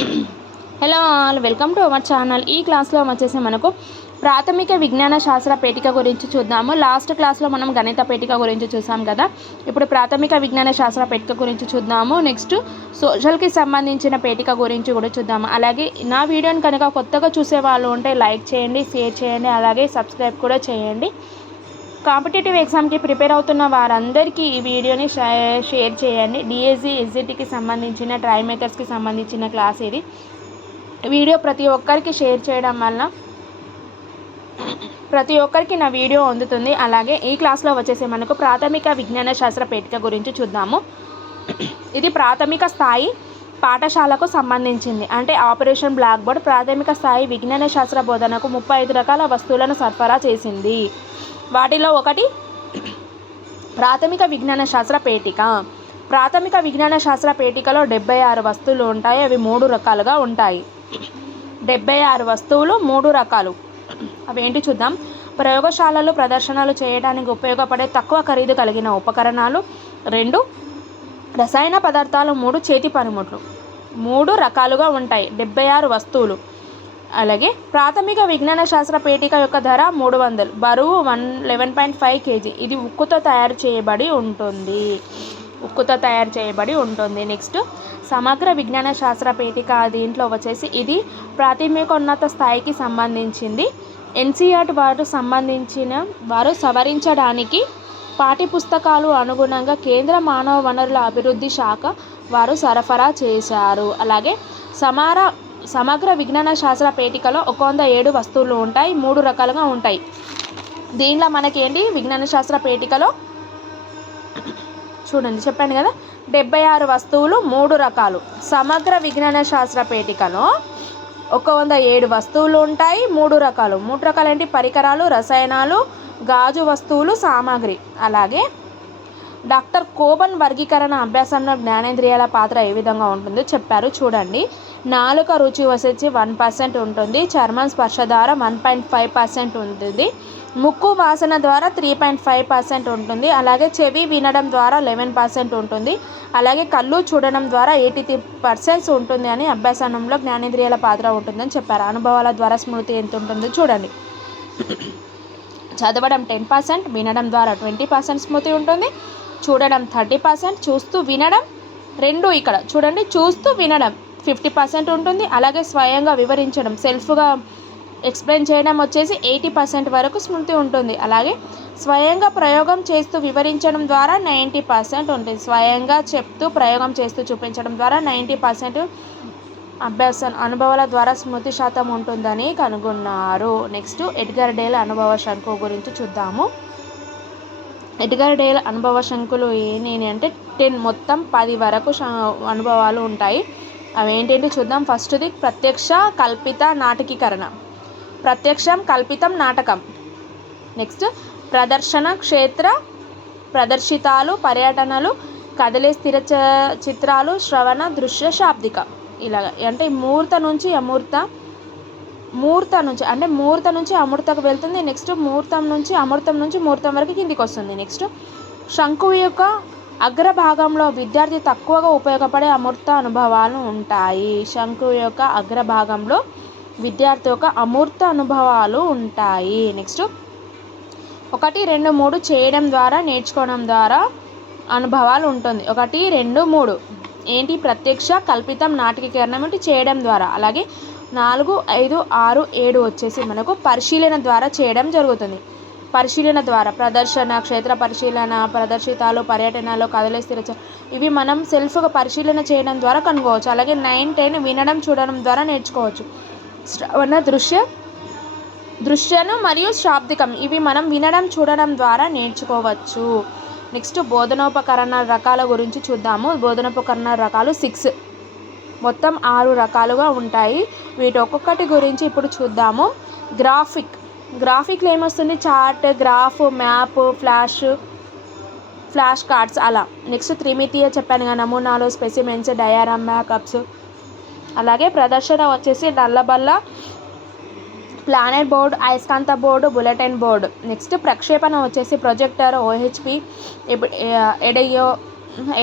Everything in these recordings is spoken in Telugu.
Hello all welcome to our channel. ఈ క్లాస్లో వచ్చేసి మనకు ప్రాథమిక విజ్ఞాన శాస్త్ర పేటిక గురించి చూద్దాము. లాస్ట్ క్లాస్లో మనం గణిత పేటిక గురించి చూసాం కదా. ఇప్పుడు ప్రాథమిక విజ్ఞాన శాస్త్ర పేటిక గురించి చూద్దాము. నెక్స్ట్ సోషల్కి సంబంధించిన పేటిక గురించి కూడా చూద్దాము. అలాగే నా వీడియోని కనుక కొత్తగా చూసే వాళ్ళు ఉంటే లైక్ చేయండి షేర్ చేయండి అలాగే సబ్స్క్రైబ్ కూడా చేయండి. కాంపిటేటివ్ ఎగ్జామ్కి ప్రిపేర్ అవుతున్న వారందరికీ ఈ వీడియోని షేర్ చేయండి. డిఎస్సి ఎస్జిటికి సంబంధించిన ట్రై మేకర్స్కి సంబంధించిన క్లాస్ ఇది. వీడియో ప్రతి ఒక్కరికి షేర్ చేయడం వల్ల ప్రతి ఒక్కరికి నా వీడియో అందుతుంది. అలాగే ఈ క్లాస్లో వచ్చేసి మనకు ప్రాథమిక విజ్ఞాన శాస్త్ర పేటిక గురించి చూద్దాము. ఇది ప్రాథమిక స్థాయి పాఠశాలకు సంబంధించింది. అంటే ఆపరేషన్ బ్లాక్ బోర్డ్ ప్రాథమిక స్థాయి విజ్ఞాన శాస్త్ర బోధనకు ముప్పై ఐదు రకాల వస్తువులను సరఫరా చేసింది. వాటిలో ఒకటి ప్రాథమిక విజ్ఞాన శాస్త్ర పేటిక. ప్రాథమిక విజ్ఞాన శాస్త్ర పేటికలో డెబ్బై ఆరు వస్తువులు ఉంటాయి. అవి మూడు రకాలుగా ఉంటాయి. డెబ్బై ఆరు వస్తువులు మూడు రకాలు. అవేంటి చూద్దాం. ప్రయోగశాలలు ప్రదర్శనలు చేయడానికి ఉపయోగపడే తక్కువ ఖరీదు కలిగిన ఉపకరణాలు రెండు. రసాయన పదార్థాలు మూడు. చేతి పనిముట్లు మూడు రకాలుగా ఉంటాయి. డెబ్బై ఆరు వస్తువులు. అలాగే ప్రాథమిక విజ్ఞాన శాస్త్ర పేటిక యొక్క ధర మూడు వందలు. బరువు one eleven point five KG. ఇది ఉక్కుతో తయారు చేయబడి ఉంటుంది. ఉక్కుతో తయారు చేయబడి ఉంటుంది. నెక్స్ట్ సమగ్ర విజ్ఞాన శాస్త్ర పేటిక దీంట్లో వచ్చేసి ఇది ప్రాథమికోన్నత స్థాయికి సంబంధించింది. ఎన్సీఆర్టీ వారు సంబంధించిన వారు సవరించడానికి పాఠ్యపుస్తకాలు అనుగుణంగా కేంద్ర మానవ వనరుల అభివృద్ధి శాఖ వారు సరఫరా చేశారు. అలాగే సమార సమగ్ర విజ్ఞాన శాస్త్ర పేటికలో ఒక వంద ఏడు వస్తువులు ఉంటాయి మూడు రకాలుగా ఉంటాయి. దీనిలో మనకేంటి? విజ్ఞాన శాస్త్ర పేటికలో చూడండి చెప్పాను కదా. డెబ్బై ఆరు వస్తువులు మూడు రకాలు. సమగ్ర విజ్ఞాన శాస్త్ర పేటికలో ఒక వంద ఏడు వస్తువులు ఉంటాయి మూడు రకాలు. మూడు రకాలు ఏంటి? పరికరాలు రసాయనాలు గాజు వస్తువులు సామాగ్రి. అలాగే డాక్టర్ కోబన్ వర్గీకరణ అభ్యాసంలో జ్ఞానేంద్రియాల పాత్ర ఏ విధంగా ఉంటుందో చెప్పారు. చూడండి. నాలుక రుచి వసచ్చి వన్ పర్సెంట్ ఉంటుంది. చర్మం స్పర్శ ద్వారా వన్ పాయింట్ ఫైవ్ పర్సెంట్ ఉంటుంది. ముక్కు వాసన ద్వారా త్రీ పాయింట్ ఫైవ్ పర్సెంట్ ఉంటుంది. అలాగే చెవి వినడం ద్వారా లెవెన్ పర్సెంట్ ఉంటుంది. అలాగే కళ్ళు చూడడం ద్వారా ఎయిటీ త్రీ పర్సెంట్స్ ఉంటుంది అని అభ్యాసనంలో జ్ఞానేంద్రియాల పాత్ర ఉంటుందని చెప్పారు. అనుభవాల ద్వారా స్మృతి ఎంత ఉంటుందో చూడండి. చదవడం టెన్ పర్సెంట్ వినడం ద్వారా ట్వంటీ పర్సెంట్ స్మృతి ఉంటుంది. చూడడం థర్టీ పర్సెంట్ చూస్తూ వినడం రెండు ఇక్కడ చూడండి చూస్తూ వినడం. ఫిఫ్టీ పర్సెంట్ ఉంటుంది. అలాగే స్వయంగా వివరించడం. సెల్ఫ్గా ఎక్స్ప్లెయిన్ చేయడం వచ్చేసి ఎయిటీ పర్సెంట్ వరకు స్మృతి ఉంటుంది. అలాగే స్వయంగా ప్రయోగం చేస్తూ వివరించడం ద్వారా నైంటీ పర్సెంట్ ఉంటుంది. స్వయంగా చెప్తూ ప్రయోగం చేస్తూ చూపించడం ద్వారా నైంటీ పర్సెంట్ అభ్యాసం అనుభవాల ద్వారా స్మృతి శాతం ఉంటుందని కనుగొన్నారు. నెక్స్ట్ ఎడ్గర్ డేల అనుభవ శంకు గురించి చూద్దాము. ఎడ్గర్ డేల్ అనుభవ శంకులు ఏంటి అంటే టెన్ మొత్తం పది వరకు అనుభవాలు ఉంటాయి. అవి ఏంటంటే చూద్దాం. ఫస్ట్ది ప్రత్యక్ష కల్పిత నాటకీకరణ. ప్రత్యక్షం కల్పితం నాటకం. నెక్స్ట్ ప్రదర్శన క్షేత్ర ప్రదర్శితాలు పర్యటనలు కదిలే స్థిర చ- చిత్రాలు శ్రవణ దృశ్య శాబ్దిక. ఇలాగ. అంటే మూర్త నుంచి అమూర్త మూర్త నుంచి అంటే మూర్త నుంచి అమృతకు వెళ్తుంది నెక్స్ట్ ముహూర్తం నుంచి అమృతం నుంచి ముహూర్తం వరకు కిందికి వస్తుంది. నెక్స్ట్ శంకువు యొక్క అగ్రభాగంలో విద్యార్థి తక్కువగా ఉపయోగపడే అమూర్త అనుభవాలు ఉంటాయి. శంకువు యొక్క అగ్రభాగంలో విద్యార్థి యొక్క అమూర్త అనుభవాలు ఉంటాయి. నెక్స్ట్ ఒకటి రెండు మూడు చేయడం ద్వారా నేర్చుకోవడం ద్వారా అనుభవాలు ఉంటుంది. ఒకటి రెండు మూడు. ఏంటి? ప్రత్యక్ష కల్పితం నాటకీకరణం ఏంటి చేయడం ద్వారా. అలాగే నాలుగు ఐదు ఆరు ఏడు వచ్చేసి మనకు పరిశీలన ద్వారా చేయడం జరుగుతుంది. పరిశీలన ద్వారా ప్రదర్శన క్షేత్ర పరిశీలన ప్రదర్శితాలు పర్యటనలు కదలే స్థిరచ ఇవి మనం సెల్ఫ్గా పరిశీలన చేయడం ద్వారా కనుక్కోవచ్చు. అలాగే నైన్ టెన్ వినడం చూడడం ద్వారా నేర్చుకోవచ్చు. శ్రవణ దృశ్య దృశ్యను మరియు శాబ్దికం ఇవి మనం వినడం చూడడం ద్వారా నేర్చుకోవచ్చు. నెక్స్ట్ బోధనోపకరణ రకాల గురించి చూద్దాము. బోధనోపకరణ రకాలు సిక్స్. మొత్తం ఆరు రకాలుగా ఉంటాయి. వీటి ఒక్కొక్కటి గురించి ఇప్పుడు చూద్దాము. గ్రాఫిక్. గ్రాఫిక్లో ఏమొస్తుంది? Chart graph map flash flash cards అలా. నెక్స్ట్ త్రిమితీయ చెప్పాను కదా నమూనాలు స్పెసిమెన్స్ డయారామ్ మ్యాకప్స్. అలాగే ప్రదర్శన వచ్చేసి నల్లబల్ల ప్లానెట్ బోర్డ్ అయస్కాంత బోర్డు బులెటిన్ బోర్డు. నెక్స్ట్ ప్రక్షేపణ వచ్చేసి ప్రొజెక్టర్ ఓహెచ్పి ఎడయో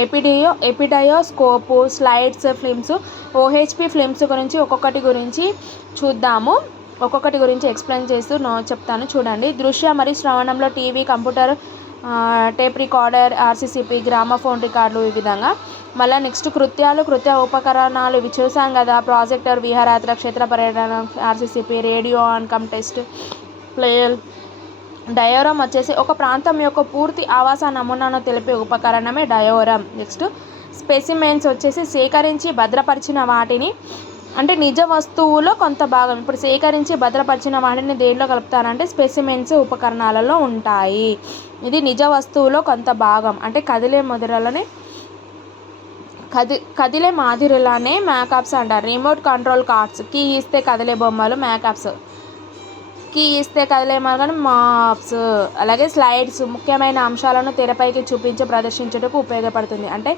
ఎపిడియో epidiascope slides films OHP films గురించి ఒక్కొక్కటి గురించి చూద్దాము. ఒక్కొక్కటి గురించి ఎక్స్ప్లెయిన్ చేస్తూ నో చెప్తాను. చూడండి. దృశ్య మరియు శ్రవణంలో TV computer tape recorder RCCP gramophone రికార్డులు ఈ విధంగా. మళ్ళీ నెక్స్ట్ కృత్యాలు కృత్య ఉపకరణాలు. ఇవి చూసాం కదా. ప్రాజెక్టర్ విహారయాత్ర క్షేత్ర పర్యటన RCCP radio on test player diorama వచ్చేసి ఒక ప్రాంతం యొక్క పూర్తి ఆవాస నమూనాను తెలిపే ఉపకరణమే డయోరమ్. నెక్స్ట్ స్పెసిమెన్స్ వచ్చేసి సేకరించి భద్రపరిచిన వాటిని అంటే నిజ వస్తువులో కొంత భాగం ఇప్పుడు సేకరించి భద్రపరిచిన వాటిని దేంట్లో కలుపుతారంటే స్పెసిమెన్స్ ఉపకరణాలలో ఉంటాయి. ఇది నిజ వస్తువులో కొంత భాగం అంటే కదిలే ముద్రలని కది కదిలే మాదిరిలానే మ్యాకప్స్ అంటారు. రిమోట్ కంట్రోల్ కార్డ్స్ కీ ఇస్తే కదిలే బొమ్మలు మ్యాకప్స్. కీ ఇస్తే కదిలే కానీ మాప్స్ అలాగే స్లైడ్స్ ముఖ్యమైన అంశాలను తెరపైకి చూపించి ప్రదర్శించుటకు ఉపయోగపడుతుంది. అంటే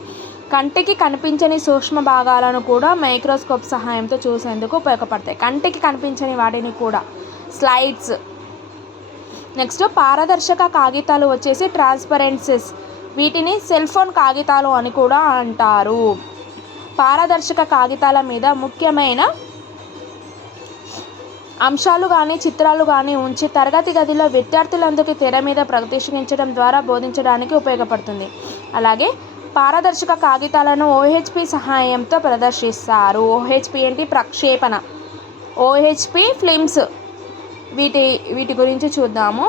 కంటికి కనిపించని సూక్ష్మ భాగాలను కూడా మైక్రోస్కోప్ సహాయంతో చూసేందుకు ఉపయోగపడతాయి. కంటికి కనిపించని వాటిని కూడా. స్లైడ్స్. నెక్స్ట్ పారదర్శక కాగితాలు వచ్చేసి ట్రాన్స్పరెన్సెస్. వీటిని సెల్ ఫోన్ కాగితాలు అని కూడా అంటారు. పారదర్శక కాగితాల మీద ముఖ్యమైన అంశాలు కానీ చిత్రాలు కానీ ఉంచి తరగతి గదిలో విద్యార్థులందరికీ తెర మీద ప్రదర్శించడం ద్వారా బోధించడానికి ఉపయోగపడుతుంది. అలాగే పారదర్శక కాగితాలను ఓహెచ్పి సహాయంతో ప్రదర్శిస్తారు. ఓహెచ్పి ఏంటి? ప్రక్షేపణ. OHP films. వీటి వీటి గురించి చూద్దాము.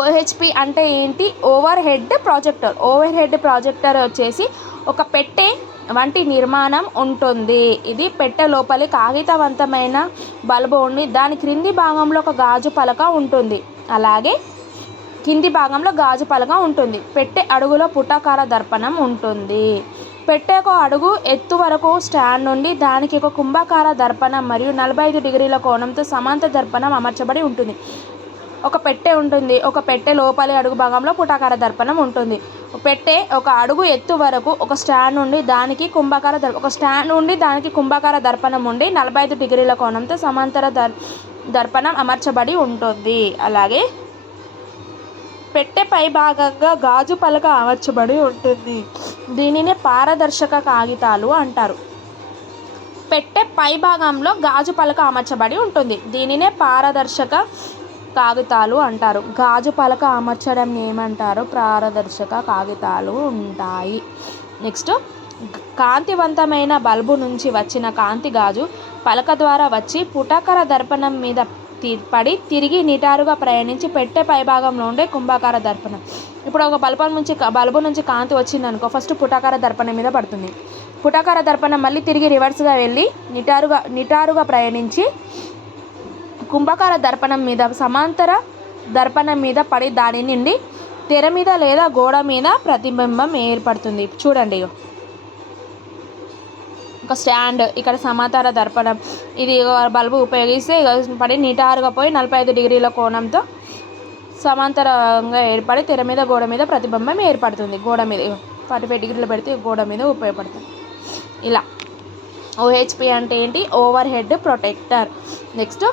ఓహెచ్పి అంటే ఏంటి? Overhead projector. Over head projector వచ్చేసి ఒక పెట్టె వంటి నిర్మాణం ఉంటుంది. ఇది పెట్టె లోపలి కాగితవంతమైన బల్బు ఉండి దాని క్రింది భాగంలో ఒక గాజు పలక ఉంటుంది. అలాగే కింది భాగంలో గాజు పలక ఉంటుంది. పెట్టె అడుగులో పుటాకార దర్పణం ఉంటుంది. పెట్టె ఒక అడుగు ఎత్తు వరకు స్టాండ్ నుండి దానికి ఒక కుంభాకార దర్పణం మరియు నలభై ఐదు డిగ్రీల కోణంతో సమాంత దర్పణం అమర్చబడి ఉంటుంది. ఒక పెట్టె ఉంటుంది. ఒక పెట్టె లోపలి అడుగు భాగంలో పుటాకార దర్పణం ఉంటుంది. పెట్టె ఒక అడుగు ఎత్తు వరకు ఒక స్టాండ్ ఉండి దానికి కుంభాకార దర్ప ఒక స్టాండ్ ఉండి దానికి కుంభాకార దర్పణం ఉండి నలభై ఐదు డిగ్రీల కోణంతో సమాంతర దర్ దర్పణం అమర్చబడి ఉంటుంది. అలాగే పెట్టె పై భాగంగా గాజు పలక అమర్చబడి ఉంటుంది. దీనిని పారదర్శక కాగితాలు అంటారు. పెట్టె పై భాగంలో గాజు పలక అమర్చబడి ఉంటుంది. దీనినే పారదర్శక కాగితాలు అంటారు. గాజు పలక అమర్చడం ఏమంటారు? పారదర్శక కాగితాలు ఉంటాయి. నెక్స్ట్ కాంతివంతమైన బల్బు నుంచి వచ్చిన కాంతి గాజు పలక ద్వారా వచ్చి పుటాకర దర్పణం మీద పడి తిరిగి నిటారుగా ప్రయాణించి పెట్టే పైభాగంలో ఉండే కుంభాకార దర్పణం. ఇప్పుడు ఒక బల్బం నుంచి బల్బు నుంచి కాంతి వచ్చిందనుకో ఫస్ట్ పుటాకార దర్పణం మీద పడుతుంది. పుటాకార దర్పణం మళ్ళీ తిరిగి రివర్స్గా వెళ్ళి నిటారుగా నిటారుగా ప్రయాణించి కుంభకార దర్పణం మీద సమాంతర దర్పణం మీద పడి దాని నుండి తెర మీద లేదా గోడ మీద ప్రతిబింబం ఏర్పడుతుంది. చూడండి. ఒక స్టాండ్ ఇక్కడ సమాంతర దర్పణం. ఇది బల్బు ఉపయోగిస్తే పడి నిటారుగా పోయి నలభై ఐదు డిగ్రీల కోణంతో సమాంతరంగా ఏర్పడి తెర మీద గోడ మీద ప్రతిబింబం ఏర్పడుతుంది. గోడ మీద ఫార్టీ ఫైవ్ డిగ్రీలు పెడితే గోడ మీద ఉపయోగపడుతుంది. ఇలా. ఓహెచ్పి అంటే ఏంటి? Overhead protector. Next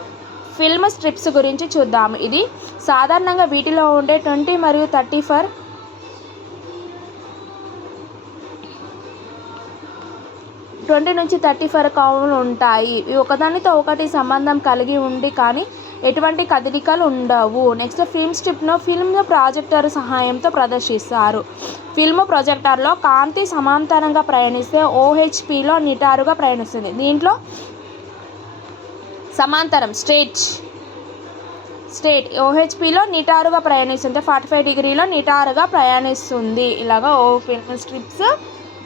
film strips గురించి చూద్దాం. ఇది సాధారణంగా వీటిలో ఉండే ట్వంటీ మరియు థర్టీ ఫర్ ట్వంటీ నుంచి థర్టీ ఫర్ కౌలు ఉంటాయి. ఇవి ఒకదానితో ఒకటి సంబంధం కలిగి ఉండి కానీ ఎటువంటి కదలికలు ఉండవు. నెక్స్ట్ ఫిల్మ్ స్ట్రిప్ను ఫిల్మ్ ప్రాజెక్టర్ సహాయంతో ప్రదర్శిస్తారు. ఫిల్మ్ ప్రొజెక్టర్లో కాంతి సమాంతరంగా ప్రయాణిస్తే ఓహెచ్పిలో నిటారుగా ప్రయాణిస్తుంది. దీంట్లో సమాంతరం స్ట్రేట్ స్టేట్ ఓహెచ్పిలో నిటారుగా ప్రయాణిస్తుంది ఫార్టీ ఫైవ్ డిగ్రీలో నిటారుగా ప్రయాణిస్తుంది. ఇలాగా ఓ ఫిల్మ్ స్ట్రిప్స్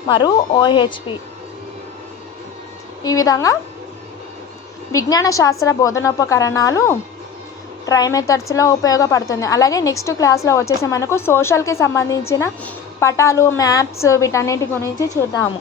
మరియు ఓహెచ్పి. ఈ విధంగా విజ్ఞాన శాస్త్ర బోధనోపకరణాలు ట్రై మెథడ్స్లో ఉపయోగపడుతుంది. అలాగే నెక్స్ట్ క్లాస్లో వచ్చేసి మనకు సోషల్కి సంబంధించిన పటాలు మ్యాప్స్ వీటన్నిటి గురించి చూద్దాము.